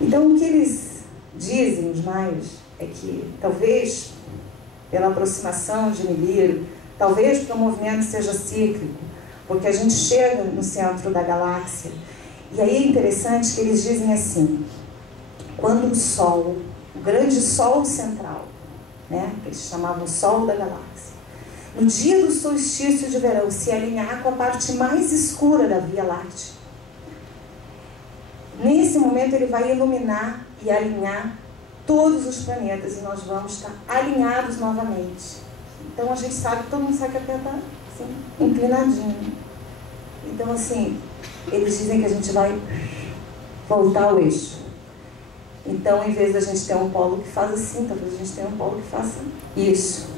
Então, o que eles dizem, os maias, é que talvez pela aproximação de Nibiru, talvez porque o movimento seja cíclico, porque a gente chega no centro da galáxia. E aí é interessante que eles dizem assim, quando o Sol, o grande Sol central, né, que eles chamavam Sol da galáxia, no dia do solstício de verão, se alinhar com a parte mais escura da Via Láctea, nesse momento ele vai iluminar e alinhar todos os planetas e nós vamos estar alinhados novamente. Então a gente sabe, todo mundo sabe que a Terra está assim, inclinadinha. Então assim, eles dizem que a gente vai voltar ao eixo. Então, em vez da gente ter um polo que faz assim, talvez a gente tenha um polo que faça isso.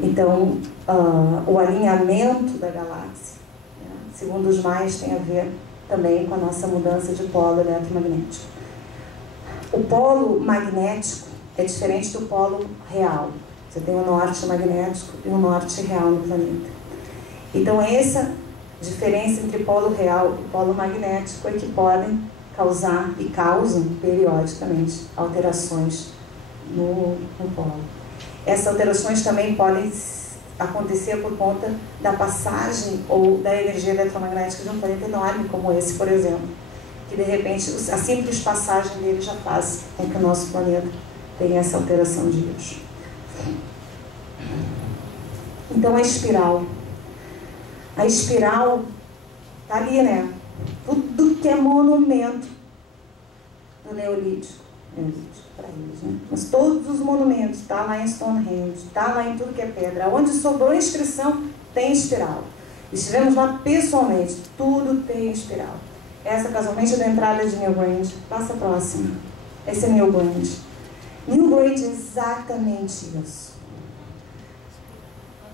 Então, o alinhamento da galáxia, né, segundo os maias, tem a ver também com a nossa mudança de polo eletromagnético. O polo magnético é diferente do polo real. Você tem o norte magnético e o norte real no planeta. Então, essa diferença entre polo real e polo magnético é que podem causar e causam periodicamente alterações no polo. Essas alterações também podem acontecer por conta da passagem ou da energia eletromagnética de um planeta enorme como esse, por exemplo, que de repente a simples passagem dele já faz com que o nosso planeta tenha essa alteração de eixo. Então a espiral está ali, né? Tudo que é monumento do Neolítico para eles, né? Mas todos os monumentos, está lá em Stonehenge, está lá em tudo que é pedra. Onde sobrou a inscrição, tem espiral. Estivemos lá pessoalmente, tudo tem espiral. Essa casualmente é da entrada de Newgrange. Passa a próxima. Esse é Newgrange. Newgrange é exatamente isso.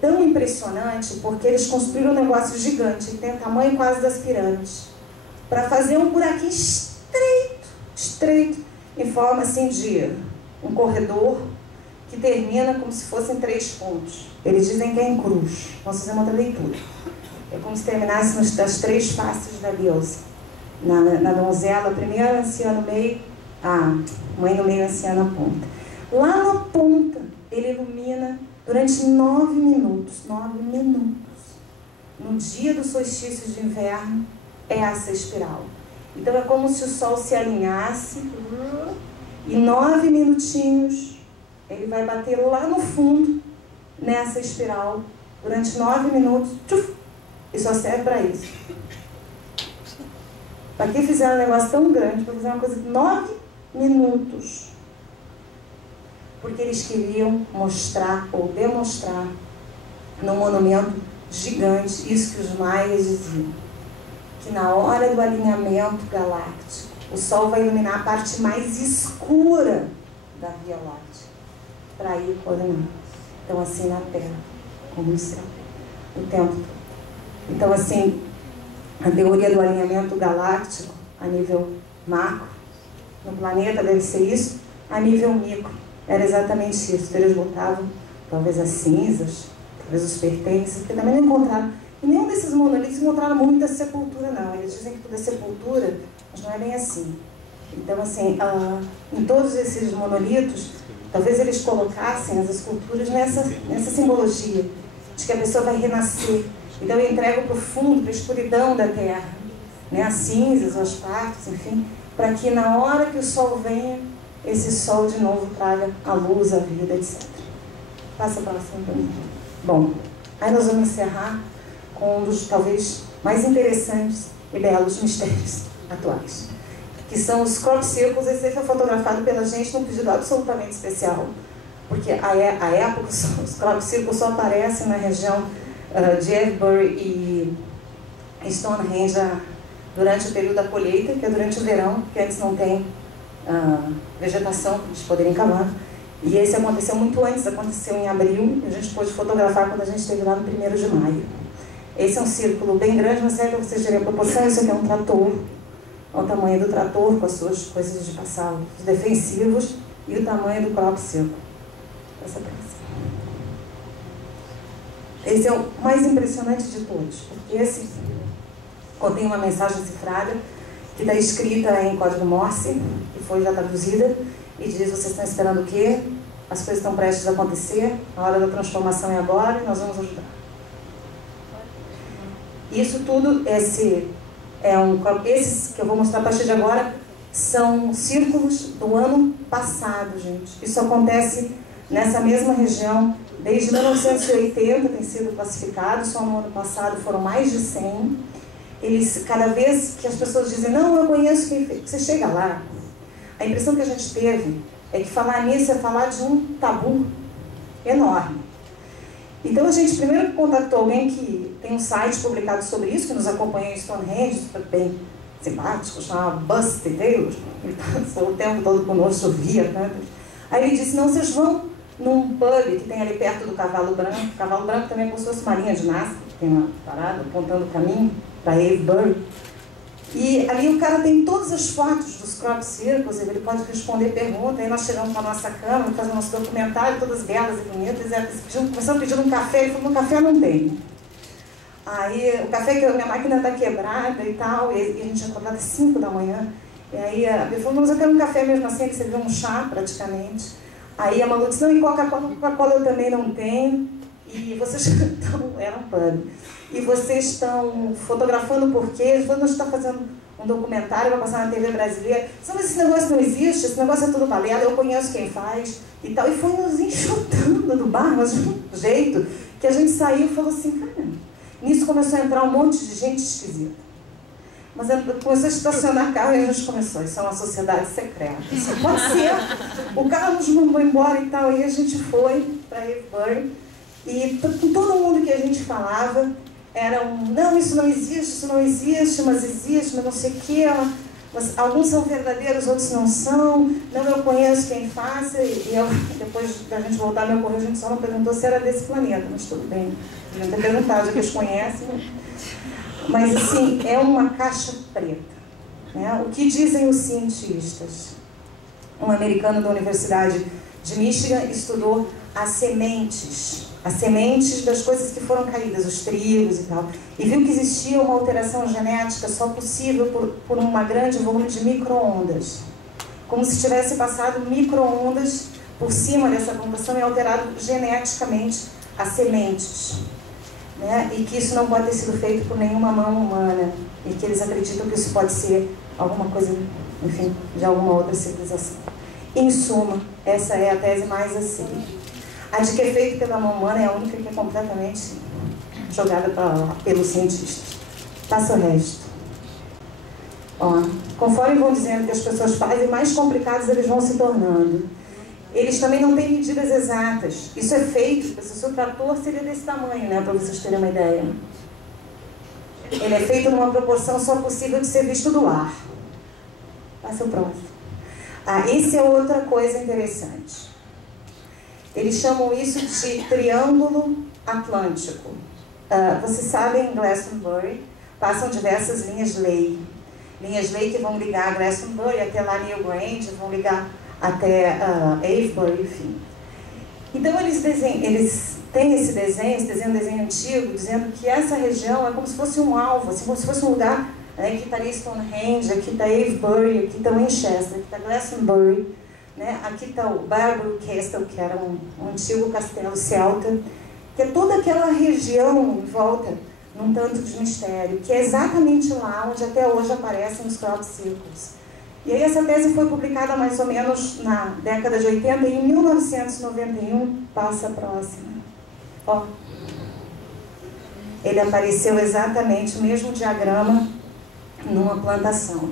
Tão impressionante porque eles construíram um negócio gigante, que tem o tamanho quase das pirâmides, para fazer um buraquinho estreito, em forma assim de um corredor que termina como se fossem 3 pontos. Eles dizem que é em cruz. Vamos fazer uma outra leitura. É como se terminasse das 3 faces da deusa. Na donzela, a primeira, a anciã no meio, a mãe no meio, a anciã na ponta. Lá na ponta, ele ilumina durante 9 minutos. 9 minutos. No dia do solstício de inverno, é essa espiral. Então é como se o Sol se alinhasse e 9 minutinhos ele vai bater lá no fundo nessa espiral durante 9 minutos e só serve para isso. Para que fizeram um negócio tão grande, para fazer uma coisa de 9 minutos? Porque eles queriam mostrar ou demonstrar num monumento gigante isso que os maias diziam, que na hora do alinhamento galáctico, o Sol vai iluminar a parte mais escura da Via Láctea, para ir coordenar. Então, assim na Terra, como no céu, o tempo todo. Então, assim, a teoria do alinhamento galáctico, a nível macro, no planeta deve ser isso, a nível micro, era exatamente isso. Então, eles botavam, talvez, as cinzas, talvez os pertences, porque também não encontraram. E nenhum desses monolitos encontraram muita sepultura, não. Eles dizem que tudo é sepultura, mas não é bem assim. Então, assim, em todos esses monolitos, talvez eles colocassem as esculturas nessa simbologia de que a pessoa vai renascer. Então, eu entrego para o fundo, para a escuridão da Terra, né, as cinzas, as partes, enfim, para que na hora que o Sol venha, esse Sol de novo traga a luz, a vida, etc. Passa para cima para mim. Bom, aí nós vamos encerrar com um dos, talvez, mais interessantes e belos mistérios atuais, que são os crop circles. Esse foi fotografado pela gente num pedido absolutamente especial, porque à época os crop circles só aparecem na região de Avebury e Stonehenge durante o período da colheita, que é durante o verão, que antes não tem vegetação para eles poderem cavar. E esse aconteceu muito antes, aconteceu em abril, e a gente pôde fotografar quando a gente esteve lá no 1º de maio. Esse é um círculo bem grande, mas serve para vocês terem a proporção. Isso aqui é um trator, o tamanho do trator com as suas coisas de passar, os defensivos, e o tamanho do crop circle. Essa próxima. Esse é o mais impressionante de todos, porque esse contém uma mensagem cifrada que está escrita em código Morse, que foi já traduzida, e diz: vocês estão esperando o quê? As coisas estão prestes a acontecer, a hora da transformação é agora e nós vamos ajudar. Isso tudo, esses que eu vou mostrar a partir de agora, são círculos do ano passado, gente. Isso acontece nessa mesma região desde 1980, tem sido classificado, só no ano passado foram mais de 100. Eles, cada vez que as pessoas dizem: não, eu conheço quem fez, você chega lá, a impressão que a gente teve é que falar nisso é falar de um tabu enorme. Então a gente primeiro contactou alguém que tem um site publicado sobre isso, que nos acompanha em Stonehenge, super bem simpático, chamava Busty Taylor, ele passou o tempo todo conosco, chovia, né? Aí ele disse: não, vocês vão num pub que tem ali perto do Cavalo Branco. O Cavalo Branco também é como se fosse uma linha de Nazca, tem uma parada apontando o caminho para Avebury. E ali o cara tem todas as fotos dos crop circles, ele pode responder perguntas. Aí nós chegamos com a nossa câmera, fazendo nosso documentário, todas belas e bonitas. Começamos pedindo um café, ele falou: no café não tem. Aí o café, que minha máquina está quebrada e tal, e a gente tinha acordado às 5 da manhã. E aí ele falou: mas eu quero um café mesmo assim. Ele serviu um chá praticamente. Aí a Malu disse: não, e Coca-Cola eu também não tenho. E vocês estão, era um pub, e vocês estão fotografando por quê? Eles falaram: nós estamos fazendo um documentário, vai passar na TV brasileira. Mas esse negócio não existe, esse negócio é tudo balela, eu conheço quem faz e tal. E foi nos enxotando do bar, mas de um jeito que a gente saiu e falou assim: caramba. Nisso começou a entrar um monte de gente esquisita. Mas começou a estacionar carro e a gente começou: isso é uma sociedade secreta. Isso pode ser. O carro nos mandou embora e tal. E a gente foi para Avebury. E com todo mundo que a gente falava, era não, isso não existe, mas existe, mas não sei o quê. Mas alguns são verdadeiros, outros não são. Não, eu conheço quem faça. E eu, depois da gente voltar meu correio, a gente só não perguntou se era desse planeta, mas tudo bem. A gente tem perguntado, já que eles conhecem. Mas, assim, é uma caixa preta, né? O que dizem os cientistas? Um americano da Universidade de Michigan estudou as sementes das coisas que foram caídas, os trigos e tal, e viu que existia uma alteração genética só possível por um grande volume de micro-ondas. Como se tivesse passado micro-ondas por cima dessa plantação e alterado geneticamente as sementes. Né? E que isso não pode ter sido feito por nenhuma mão humana, e que eles acreditam que isso pode ser alguma coisa, enfim, de alguma outra civilização. Em suma, essa é a tese mais aceita. A de que é feito pela mão humana é a única que é completamente jogada para lá pelos cientistas. Passa o resto. Ó, conforme vão dizendo que as pessoas fazem, mais complicados eles vão se tornando. Eles também não têm medidas exatas. Isso é feito, se o trator seria desse tamanho, né, para vocês terem uma ideia. Ele é feito numa proporção só possível de ser visto do ar. Passa o próximo. Essa é outra coisa interessante. Eles chamam isso de Triângulo Atlântico. Vocês sabem, em Glastonbury passam diversas linhas lei. Linhas lei que vão ligar Glastonbury até lá Newgrange, vão ligar até Avebury, enfim. Então eles têm esse desenho antigo, dizendo que essa região é como se fosse um alvo, assim, como se fosse um lugar, né, que estaria Stonehenge, aqui está Avebury, aqui está Winchester, aqui está Glastonbury, né, aqui está o Barbury Castle, que era um antigo castelo celta, que é toda aquela região em volta, num tanto de mistério, que é exatamente lá onde até hoje aparecem os crop circles. E aí essa tese foi publicada mais ou menos na década de 80, e em 1991, passa a próxima. Ó, ele apareceu exatamente o mesmo diagrama numa plantação.